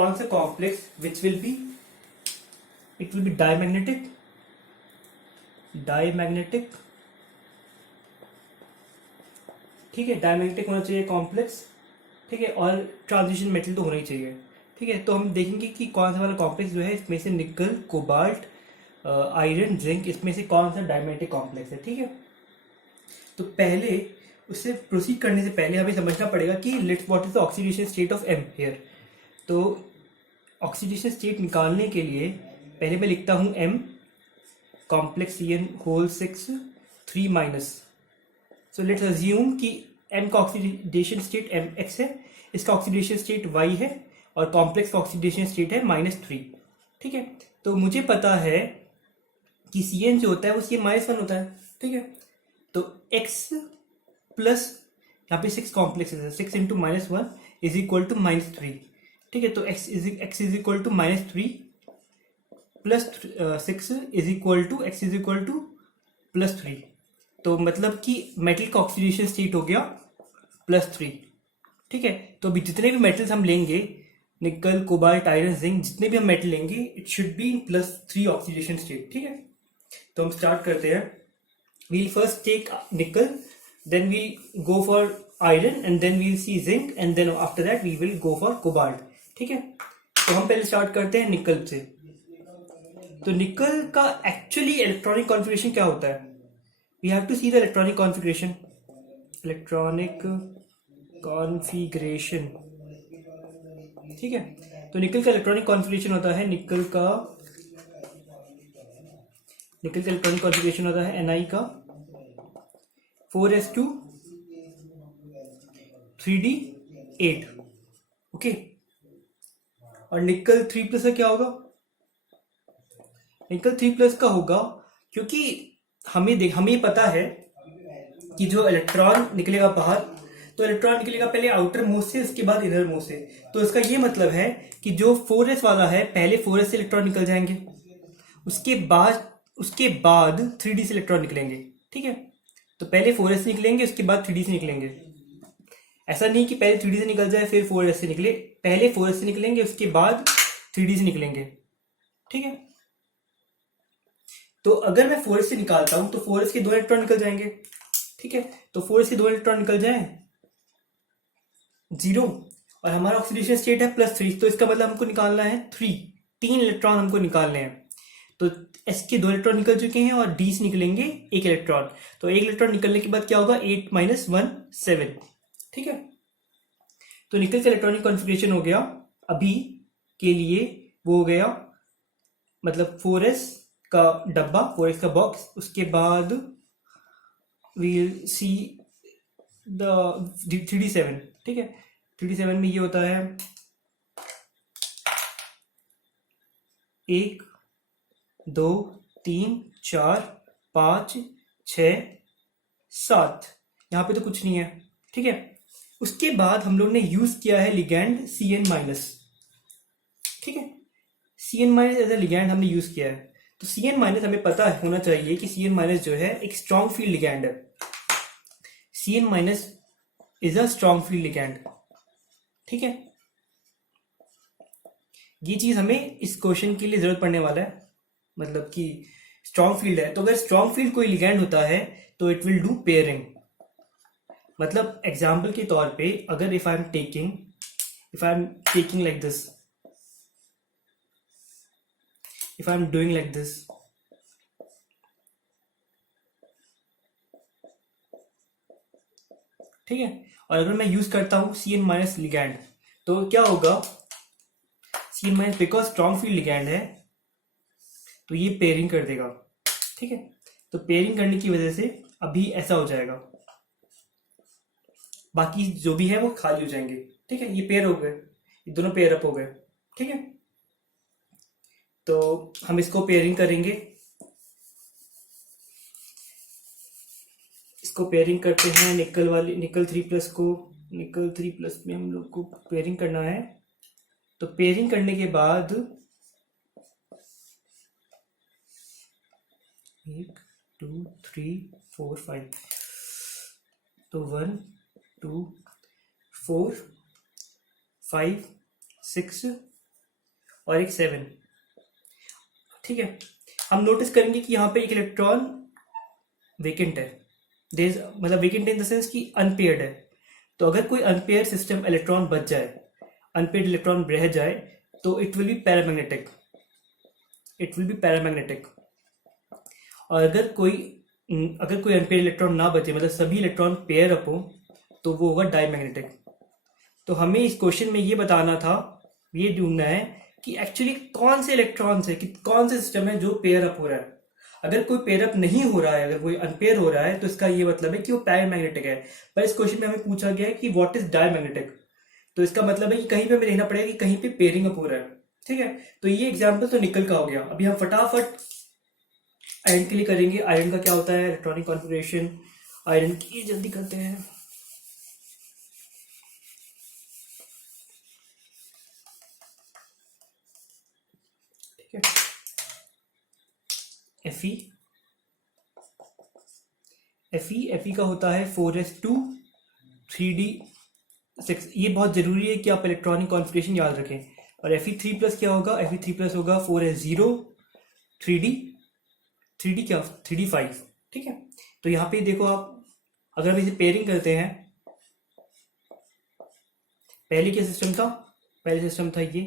कौन सा complex which will be, it will be diamagnetic, ठीक है, डायमैग्नेटिक होना चाहिए कॉम्प्लेक्स, ठीक है, और ट्रांजिशन मेटल तो होना ही चाहिए, ठीक है। तो हम देखेंगे कि कौन सा वाला कॉम्प्लेक्स जो है इसमें से निकल, कोबाल्ट, आयरन, जिंक, इसमें से कौन सा डायमैग्नेटिक कॉम्प्लेक्स है, ठीक है। तो पहले उससे प्रोसीड करने से पहले हमें समझना पड़ेगा कि let's what is the oxidation state of M here. तो ऑक्सीडेशन स्टेट निकालने के लिए पहले मैं लिखता हूँ M complex C N whole 6 3 minus. So let's assume कि एम का ऑक्सीडेशन स्टेट एम एक्स है, इसका ऑक्सीडेशन स्टेट वाई है, और कॉम्प्लेक्स का ऑक्सीडेशन स्टेट है -3, ठीक है। तो मुझे पता है कि सी एन जो होता है वो सी एन -1 होता है, ठीक है। तो एक्स प्लस यहाँ पे 6 कॉम्प्लेक्स है, 6 इंटू -1 इज इक्वल टू -3, ठीक है। तो x is equal to -3 plus 6 is equal to x is equal to +3। तो मतलब कि मेटल का ऑक्सीडेशन स्टेट हो गया +3, ठीक है। तो अभी जितने भी मेटल्स हम लेंगे, निकल, कोबाल्ट, आयरन, जिंक, जितने भी हम मेटल लेंगे it should be in +3 oxidation state, ठीक है। तो हम स्टार्ट करते हैं। We'll first take nickel, then we go for iron, and then we'll see zinc, and then after that we will go for cobalt, ठीक है। तो हम पहले स्टार्ट करते हैं निकल से। तो निकल का एक्चुअली इलेक्ट्रॉनिक कॉन्फ़िगरेशन क्या होता है? We have to see the electronic configuration. ठीक है। तो निकल का इलेक्ट्रॉनिक कॉन्फ़िगरेशन होता है, निकल का इलेक्ट्रॉनिक कॉन्फ़िगरेशन होता है Ni का 4s2 3d8, ओके। और निकल 3+ का क्या होगा? निकल 3+ का होगा, क्योंकि हमें पता है कि जो इलेक्ट्रॉन निकलेगा बाहर, तो इलेक्ट्रॉन निकलेगा पहले आउटर मोस्ट से, उसके बाद इनर मोस्ट से। तो इसका ये मतलब है कि जो 4s वाला है, पहले 4s से इलेक्ट्रॉन निकल जाएंगे, उसके बाद 3d से इलेक्ट्रॉन निकलेंगे, ठीक है। तो पहले 4s से निकलेंगे, उसके बाद 3d से निकलेंगे। ऐसा नहीं कि पहले 3d से निकल जाए फिर 4s से निकले, पहले 4s से निकलेंगे, उसके बाद 3d से निकलेंगे, ठीक है। तो अगर मैं 4s से निकालता हूं तो 4s के 2 इलेक्ट्रॉन निकल जाएंगे, ठीक है। तो 4s के 2 इलेक्ट्रॉन निकल जाए 0, और हमारा ऑक्सीडेशन स्टेट है +3, तो इसका मतलब हमको निकालना है 3 इलेक्ट्रॉन हमको निकालने हैं। तो एस के 2 इलेक्ट्रॉन निकल चुके हैं और डी से निकलेंगे 1 इलेक्ट्रॉन। तो 1 इलेक्ट्रॉन निकलने के बाद क्या होगा? 8 - 1 7, ठीक है। तो निकल का इलेक्ट्रॉनिक कॉन्फ़िगरेशन हो गया अभी के लिए, वो हो गया मतलब 4s का डब्बा, 4s का बॉक्स। उसके बाद वील सी द 3d7, ठीक है। 3d7 में ये होता है 1 2 3 4 5 6 7, यहाँ पे तो कुछ नहीं है, ठीक है। उसके बाद हम लोग ने यूज किया है लिगैंड Cn-, ठीक है। Cn- एज ए लिगैंड हमने यूज किया है। तो Cn- हमें पता होना चाहिए कि Cn- जो है एक स्ट्रॉन्ग फील्ड लिगैंड है। Cn- is a strong field ligand, ठीक है। ये चीज हमें इस क्वेश्चन के लिए जरूरत पड़ने वाला है, मतलब कि स्ट्रॉन्ग फील्ड है, तो अगर स्ट्रॉन्ग फील्ड कोई लिगैंड होता है तो इट विल डू पेयरिंग। मतलब एग्जाम्पल के तौर पे अगर if I am taking like this, if I'm doing like this, ठीक है। और अगर मैं यूज करता हूं Cn- लिगैंड, तो क्या होगा? Cn- because strong field ligand है तो ये पेयरिंग कर देगा, ठीक है। तो पेयरिंग करने की वजह से अभी ऐसा हो जाएगा, बाकी जो भी है वो खाली हो जाएंगे, ठीक है। ये पेयर हो गए, ये दोनों पेयर अप हो गए, ठीक है। तो हम इसको पेयरिंग करेंगे, इसको पेयरिंग करते हैं निकल 3+ को, निकल 3+ में हम लोग को पेयरिंग करना है। तो पेयरिंग करने के बाद 1 2 3 4 5, तो 1 2 4 5 6 और एक 7। ठीक है, हम नोटिस करेंगे कि यहाँ पे एक इलेक्ट्रॉन वेकेंट है। मतलब वेकेंट इन द सेंस कि अनपेयर्ड है। तो अगर कोई अनपेयर सिस्टम इलेक्ट्रॉन बच जाए, अनपेयर्ड इलेक्ट्रॉन रह जाए, तो it will be paramagnetic. It will be paramagnetic. और अगर कोई अनपेयर इलेक्ट्रॉन ना बचे, मतलब सभी इलेक्ट्रॉन पेयर अप हो, तो वो होगा डायमैग्नेटिक। तो हमें इस क्वेश्चन में ये बताना था, ये ढूंढना है कि एक्चुअली कौन से इलेक्ट्रॉन्स है, कि कौन से सिस्टम है जो पेयर अप हो रहा है। अगर कोई पेयर अप नहीं हो रहा है, अगर कोई अनपेयर हो रहा है, तो इसका ये मतलब है कि वो पैरामैग्नेटिक है। पर इस क्वेश्चन में हमें पूछा गया है कि व्हाट इज डायमैग्नेटिक। तो इसका मतलब है कि कहीं पे हमें देखना पड़ेगा कि कहीं पे पेयरिंग अप हो रहा है। ठीक है, तो ये एग्जाम्पल तो निकल का हो गया। अभी हम फटाफट आयरन के लिए करेंगे। आयरन का क्या होता है, इलेक्ट्रॉनिक कॉन्फ़िगरेशन आयरन की जल्दी करते हैं। ठीक है, Fe का होता है 4s2 3d6। ये बहुत जरूरी है कि आप इलेक्ट्रॉनिक कॉन्फ़िगरेशन याद रखें। और Fe3+ क्या होगा, Fe3+ होगा 4s0 3d क्या 3d5। ठीक है, तो यहाँ पे देखो आप, अगर हम इसे पेयरिंग करते हैं, पहले क्या सिस्टम था, पहले सिस्टम था ये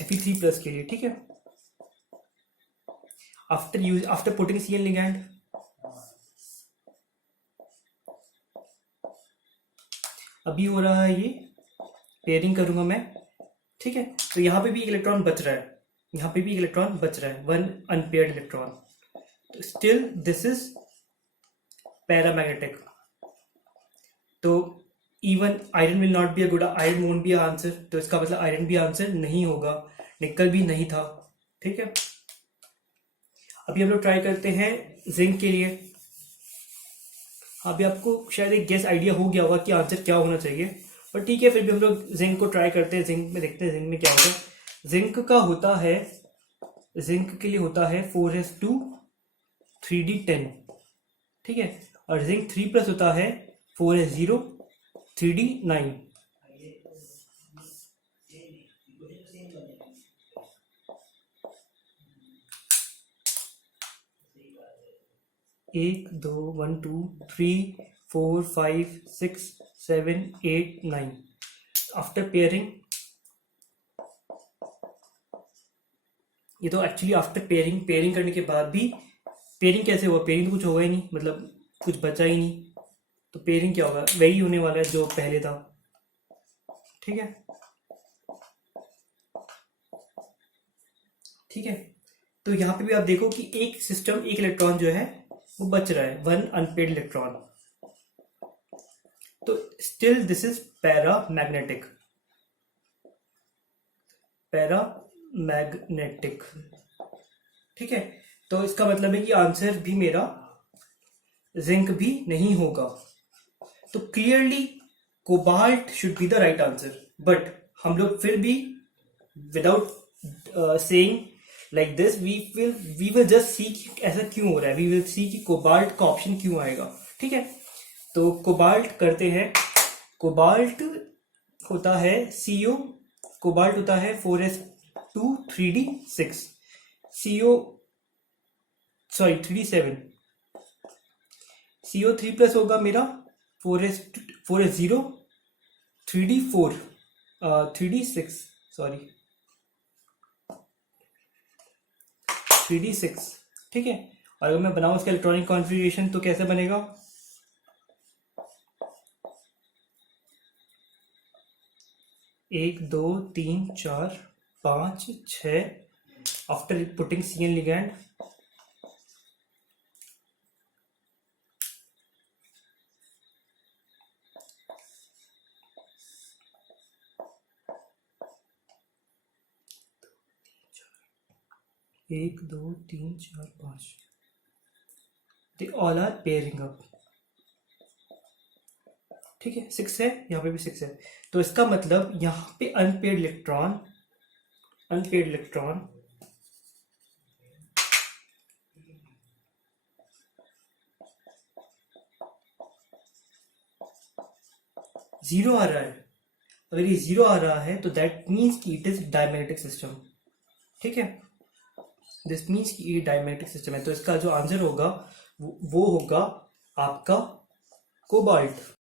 Fe3+ के लिए। ठीक है, आफ्टर पुटिंग Cn लिगैंड, अभी हो रहा है ये, पेयरिंग करूंगा मैं। ठीक है, तो यहाँ पे भी एक इलेक्ट्रॉन बच रहा है, यहाँ पे भी एक इलेक्ट्रॉन बच रहा है, वन अनपेयर्ड इलेक्ट्रॉन। तो स्टिल दिस इज पैरामैग्नेटिक। तो even iron will not be a good, iron won't be answer. तो इसका मतलब आयरन भी आंसर नहीं होगा, निकल भी नहीं था। ठीक है, अभी हम लोग ट्राई करते हैं जिंक के लिए। अभी आपको शायद एक गेस आइडिया हो गया होगा कि आंसर क्या होना चाहिए, पर ठीक है, फिर भी हम लोग जिंक को ट्राई करते हैं। जिंक में देखते हैं जिंक में क्या होता है। जिंक का होता है, जिंक के लिए होता है 4s2 3d10। ठीक है, और जिंक 3+ होता है 4s0 3d9। एक दो 1 2 3 4 5 6 7 8 9। आफ्टर पेयरिंग, ये तो एक्चुअली आफ्टर पेयरिंग, पेयरिंग करने के बाद भी, पेयरिंग कैसे हुआ, पेयरिंग तो कुछ होगा ही नहीं, मतलब कुछ बचा ही नहीं। तो पेयरिंग क्या होगा, वही होने वाला है जो पहले था। ठीक है, ठीक है, तो यहाँ पे भी आप देखो कि एक सिस्टम, एक इलेक्ट्रॉन जो है वो बच रहा है, वन अनपेड इलेक्ट्रॉन। तो still this is paramagnetic, paramagnetic. ठीक है, तो इसका मतलब है कि आंसर भी मेरा जिंक भी नहीं होगा। तो clearly cobalt should be the right answer. But हम लोग फिर भी without saying like this, we will just see कि ऐसा क्यों हो रहा है, वी विल सी कि कोबाल्ट का ऑप्शन क्यों आएगा। ठीक है, तो कोबाल्ट करते हैं। कोबाल्ट होता है CO, कोबाल्ट होता है 4s2 3d6, CO sorry 3d7, CO3+ होगा मेरा 4s0 3d4 3d6 sorry 3d6। ठीक है, और अगर मैं बनाऊं इसका इलेक्ट्रॉनिक कॉन्फ़िगरेशन तो कैसे बनेगा, एक दो तीन चार पाँच छ, आफ्टर पुटिंग Cn लिगैंड, एक दो तीन चार पाँच, they all are pairing up. ठीक है, 6 है, यहाँ पे भी 6 है। तो इसका मतलब यहाँ पे unpaired electron, unpaired electron zero आ रहा है। अगर ये 0 आ रहा है तो दैट मीन्स कि इट इज डायमैग्नेटिक सिस्टम। ठीक है, दिस मीन्स कि ये डायमैग्नेटिक सिस्टम है। तो इसका जो आंसर होगा वो होगा आपका कोबाल्ट।